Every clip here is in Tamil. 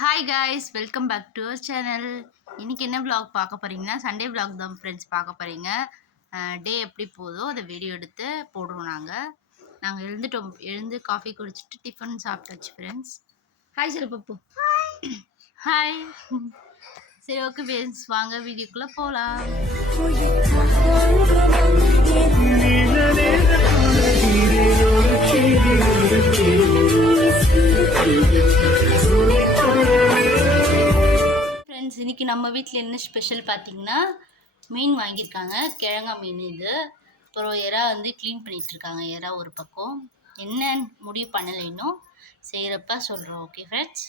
Hi guys welcome back to our channel இன்றைக்கி என்ன ப்ளாக் பார்க்க போகிறீங்கன்னா சண்டே ப்ளாக் தான் ஃப்ரெண்ட்ஸ் பார்க்க போகிறீங்க டே எப்படி போதோ அதை வீடியோ எடுத்து போடுறோம் நாங்கள் நாங்கள் எழுந்துட்டோம் எழுந்து காஃபி குடிச்சிட்டு டிஃபன் சாப்பிட்டாச்சு ஃப்ரெண்ட்ஸ் ஹாய் சொல்லு பப்பு ஹாய் சரி ஓகே ஃப்ரெண்ட்ஸ் வாங்க வீடியோக்குள்ளே போகலாம் ஃப்ரெண்ட்ஸ் இன்னைக்கு நம்ம வீட்டில் என்ன ஸ்பெஷல் பார்த்தீங்கன்னா மீன் வாங்கியிருக்காங்க. கிழங்கா மீன் இது. அப்புறம் எறா வந்து க்ளீன் பண்ணிகிட்ருக்காங்க எறா ஒரு பக்கம். என்ன முடிவு பண்ணலை இன்னும். செய்கிறப்ப சொல்கிறோம் ஓகே ஃப்ரெண்ட்ஸ்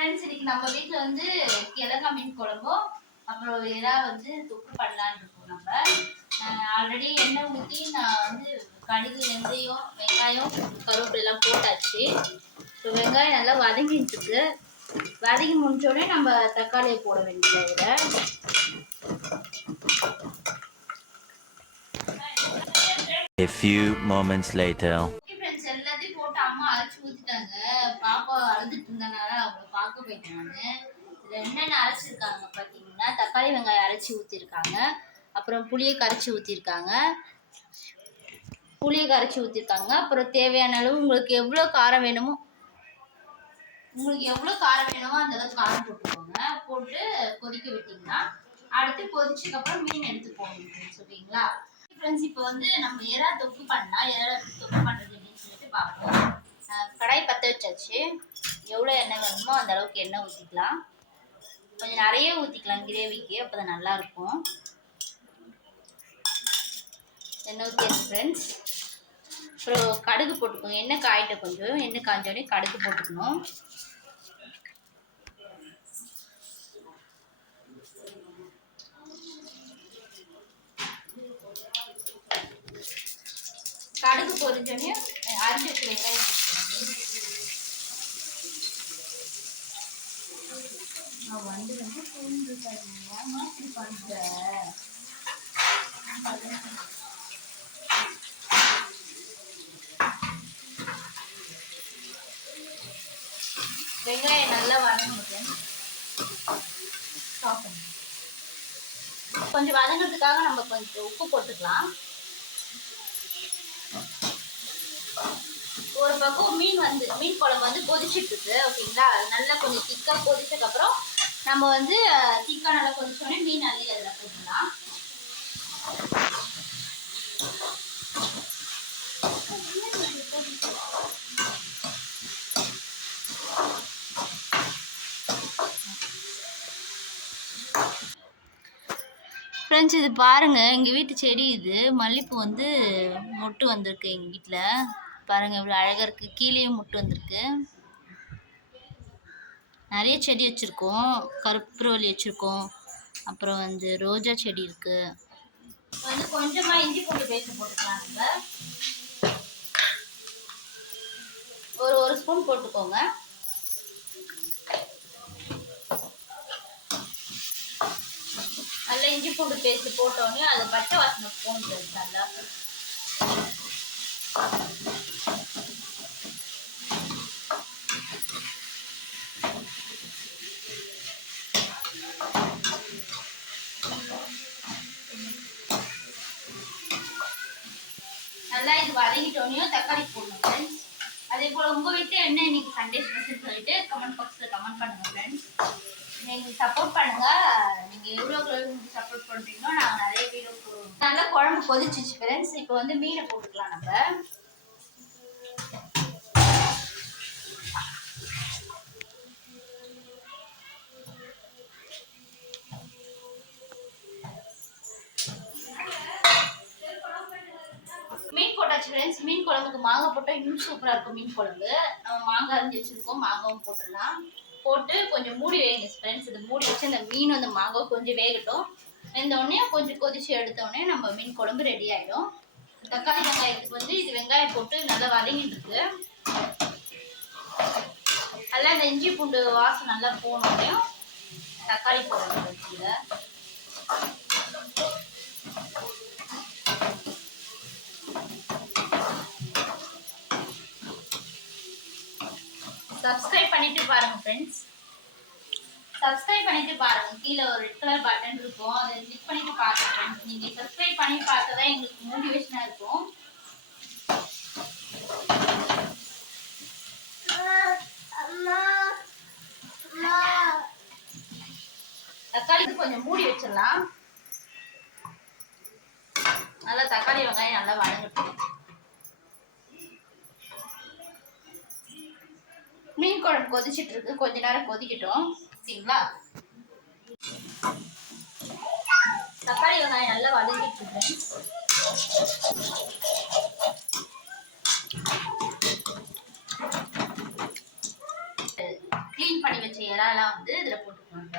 ஃப்ரெண்ட்ஸ் இன்னைக்கு நம்ம வீட்டில் வந்து கிழங்கா மீன் குழம்பும் அப்புறம் எறா வந்து தொக்கு பண்ணலான்னு இருக்கோம் நம்ம. ஆல்ரெடி எண்ணெய் ஊற்றி நான் வந்து கடுகு வெந்தயம் வெங்காயம் கருவேப்பிலாம் போட்டாச்சு. இப்போ வெங்காயம் நல்லா வதங்கிட்டுருக்கு வதங்கி முடிஞ்சோடனே நம்ம தக்காளியை போட வேண்டியது இதில் A few moments later. Okay friends எல்லாத்தையும் போட்டு அம்மா அரைச்சி ஊற்றிட்டாங்க பாப்பா அழுதுட்டு இருந்தனால அவங்கள பார்க்க போயிட்டேன் நான் இதில் என்னென்ன அரைச்சிருக்காங்க பார்த்தீங்கன்னா தக்காளி வெங்காயம் அரைச்சி ஊற்றிருக்காங்க அப்புறம் புளியை கரைச்சி ஊற்றிருக்காங்க புளியை கரைச்சி ஊற்றிருக்காங்க அப்புறம் தேவையான அளவு உங்களுக்கு எவ்வளோ காரம் வேணுமோ உங்களுக்கு எவ்வளோ காரம் வேணுமோ அந்த அளவுக்கு காரம் போட்டுக்கோங்க. போட்டு கொதிக்க விட்டிங்கன்னா அடுத்து கொதிச்சதுக்கப்புறம் மீன் எடுத்து போகணும் ஃப்ரெண்ட்ஸ் ஃப்ரெண்ட்ஸ் இப்போ வந்து நம்ம எறா தொக்கு பண்ணலாம். எறா தொக்கு பண்ணுறது அப்படின்னு சொல்லிட்டு பார்ப்போம். கடாய் பற்ற வச்சாச்சு. எவ்வளோ எண்ணெய் வேணுமோ அந்த அளவுக்கு எண்ணெய் ஊற்றிக்கலாம் கொஞ்சம் நிறைய ஊற்றிக்கலாம் கிரேவிக்கு அப்போ தான் நல்லாயிருக்கும். எண்ணெய் ஊற்றியாச்சு ஃப்ரெண்ட்ஸ் அப்புறம் கடுகு போட்டுக்கோங்க. எண்ணெய் காயிட்ட கொஞ்சம். எண்ணெய் காஞ்சோடனே கடுகு போட்டுக்கணும். கடுகு பொரிஞ்சோடனே அரிஞ்சு வச்சு வெங்காயம் போட்டுக்கணும். நான் வந்து வந்து பூண்டு இப்படி பண்ற? வெங்காயம் நல்லா வதங்கணும் கொஞ்சம் வதங்கிறதுக்காக நம்ம கொஞ்சம் உப்பு போட்டுக்கலாம். ஒரு பக்கம் மீன் வந்து மீன் குழம்பு வந்து கொதிச்சுட்டு இருக்கு ஓகேங்களா நல்லா கொஞ்சம் திக்கா கொதிச்சதுக்கப்புறம் நம்ம வந்து திக்கா நல்லா கொதிச்சோடனே மீன் அள்ளி அதில் போட்டுக்கலாம் ஃப்ரெண்ட்ஸ் இது பாருங்கள் எங்கள் வீட்டு செடி இது. மல்லிப்பூ வந்து மொட்டு வந்திருக்கு எங்கள் வீட்டில் பாருங்கள் இவ்வளோ அழகாக இருக்குது கீழேயும் மொட்டு வந்திருக்கு. நிறைய செடி வச்சுருக்கோம். கருப்புரவல்லி வச்சுருக்கோம். அப்புறம் வந்து ரோஜா செடி இருக்குது வந்து கொஞ்சமாக இஞ்சி பூண்டு பேஸ்ட் போட்டுக்கலாம் ஒரு ஒரு ஸ்பூன் போட்டுக்கோங்க. நல்லா இஞ்சி பூண்டு பேஸ்ட் போட்டோடனே அது பச்சை வாசனை போகுது நல்லா இது வதங்கிட்டோடனே தக்காளி போடணும் ஃப்ரெண்ட்ஸ் அதே போல் உங்கள் வீட்டில் என்ன இன்னைக்கு சண்டே ஸ்பெஷல் சொல்லிட்டு கமெண்ட் பாக்ஸில் கமெண்ட் பண்ணுங்க ஃப்ரெண்ட்ஸ் நீங்கள் சப்போர்ட் பண்ணுங்க. நீங்கள் எவ்வளோ சப்போர்ட் பண்ணுறீங்களோ நாங்கள் நிறைய வீடியோ போடுவோம். நல்லா குழம்பு கொதிச்சிச்சு ஃப்ரெண்ட்ஸ் இப்போ வந்து மீனை போட்டுக்கலாம் நம்ம மீன் போட்டாச்சு ஃப்ரெண்ட்ஸ் மீன் குழம்புக்கு மாங்காய் போட்டால் இன்னும் சூப்பராக இருக்கும் மீன் குழம்பு. நம்ம மாங்காய் அரிஞ்சு வச்சுருக்கோம் மாங்காவும் போட்டுடலாம். போட்டு கொஞ்சம் மூடி வைங்க ஃப்ரெண்ட்ஸ் இது மூடி வச்சு அந்த மீன் அந்த மாங்காய் கொஞ்சம் வேகட்டும். வெந்த உடனே கொஞ்சம் கொதிச்சு எடுத்தோடனே நம்ம மீன் குழம்பு ரெடி ஆகிடும் தக்காளி வெங்காயத்துக்கு வந்து இது வெங்காயம் போட்டு நல்லா வதங்கிட்டு இருக்கு. நல்லா இந்த இஞ்சி பூண்டு வாசம் நல்லா போனோடனையும் தக்காளி போடணும் சப்ஸ்கிரைப் பண்ணிட்டு பாருங்க ஃப்ரெண்ட்ஸ் சப்ஸ்கிரைப் பண்ணிட்டு பாருங்க. கீழே ஒரு ரெட் கலர் பட்டன் இருக்கும். அதை கிளிக் பண்ணிட்டு பாருங்க ஃப்ரெண்ட்ஸ் நீங்க சப்ஸ்கிரைப் பண்ணி பார்த்தா எங்களுக்கு மோட்டிவேஷனா இருக்கும். தக்காளி கொஞ்சம் மூடி வச்சிடலாம். நல்லா தக்காளி வெங்காயம் நல்லா வதங்கட்டும். மீன் குழம்பு கொதிச்சுட்டு இருக்கு. கொஞ்ச நேரம் கொதிக்கட்டும். சரிங்களா? தக்காளி வெங்காயம் நல்லா வதங்கிட்டு இருக்கேன் க்ளீன் பண்ணி வச்ச இறாலாம் வந்து இதில் போட்டுக்கோங்க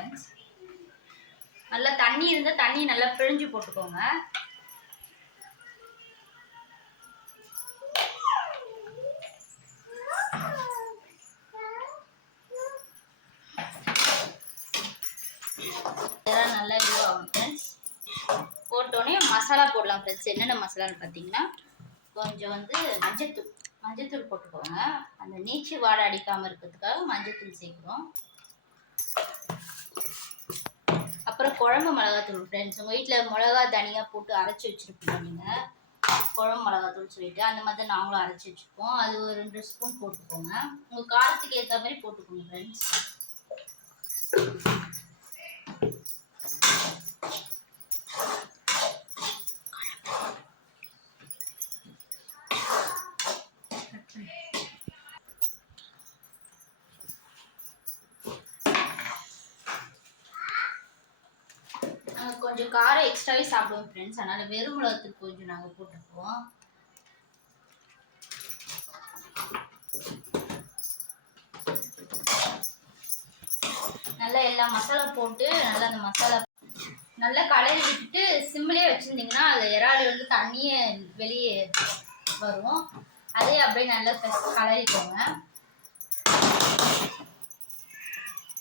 நல்லா தண்ணி இருந்தால் தண்ணி நல்லா பிழிஞ்சு போட்டுக்கோங்க. மசாலா போடலாம் ஃப்ரெண்ட்ஸ் என்னென்ன மசாலான்னு பார்த்தீங்கன்னா கொஞ்சம் வந்து மஞ்சத்தூள் மஞ்சத்தூள் போட்டுக்கோங்க. அந்த நீச்சு வாடை அடிக்காமல் இருக்கிறதுக்காக மஞ்சத்தூள் சேர்க்குறோம் அப்புறம் குழம்பு மிளகாத்தூள் ஃப்ரெண்ட்ஸ் உங்கள் வீட்டில் மிளகா தனியாக போட்டு அரைச்சி வச்சுருப்பீங்க நீங்கள் குழம்பு மிளகாத்தூள் சொல்லிட்டு அந்த மாதிரி தான் நாங்களும் அரைச்சி வச்சுருப்போம். அது ஒரு ரெண்டு ஸ்பூன் போட்டுக்கோங்க. உங்கள் காரத்துக்கு ஏற்ற மாதிரி போட்டுக்கோங்க ஃப்ரெண்ட்ஸ் நாங்கள் கொஞ்சம் காரம் எக்ஸ்ட்ராவே சாப்பிடுவோம் ஃப்ரெண்ட்ஸ் அதனால் வெறும் மிளகத்துக்கு கொஞ்சம் நாங்கள் போட்டுக்குவோம் நல்லா எல்லா மசாலா போட்டு நல்லா அந்த மசாலா நல்லா கடையில் விட்டுட்டு சிம்மிலே வச்சுருந்தீங்கன்னா அது இறால் வந்து தண்ணியே வெளியே வரும். அதே அப்படியே நல்லா கலரிக்கோங்க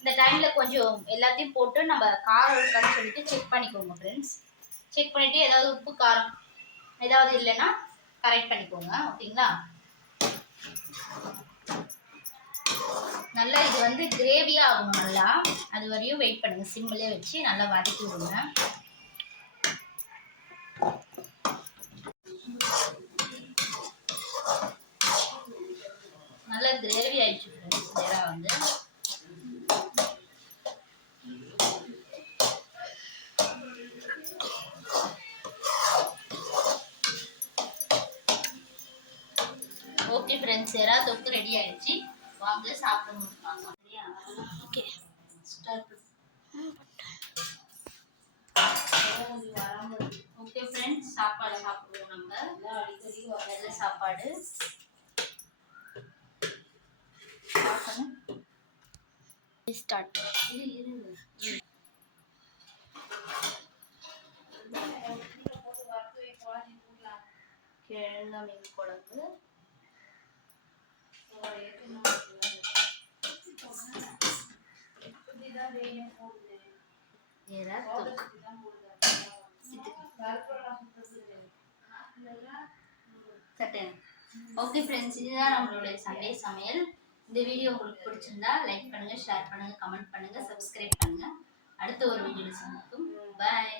இந்த டைமில் கொஞ்சம் எல்லாத்தையும் போட்டு நம்ம காரம் இருக்கான்னு சொல்லிட்டு செக் பண்ணிக்கோங்க ஃப்ரெண்ட்ஸ் செக் பண்ணிவிட்டு ஏதாவது உப்பு காரம் ஏதாவது இல்லைன்னா கரெக்ட் பண்ணிக்கோங்க ஓகேங்களா? நல்லா இது வந்து கிரேவியாக ஆகும் நல்லா. அது வரையும் வெயிட் பண்ணுங்க. சிம்மிலே வச்சு நல்லா வதக்கி விடுங்க. நல்லா கிரேவி ஆயிடுச்சு நேராக வந்து ஓகே தொக்கு ரெடி ஆயிடுச்சு வாங்க சாப்பிட முடியுமாங்க சரியா ஓகே ஸ்டார்ட் ஓகே ஃப்ரெண்ட்ஸ் சாப்பாடு சாப்பிடுவோம் நம்ம அடிக்கடி வெள்ளை சாப்பாடு ஸ்டார்ட் கிழங்கா மீன் குழம்பு ஓகே ஃப்ரெண்ட்ஸ் இதுதான் நம்மளுடைய சண்டே சமையல். இந்த வீடியோ உங்களுக்கு பிடிச்சிருந்தா லைக் பண்ணுங்க ஷேர் பண்ணுங்க கமெண்ட் பண்ணுங்க சப்ஸ்கிரைப் பண்ணுங்க. அடுத்த ஒரு வீடியோ சந்திக்கும் பாய்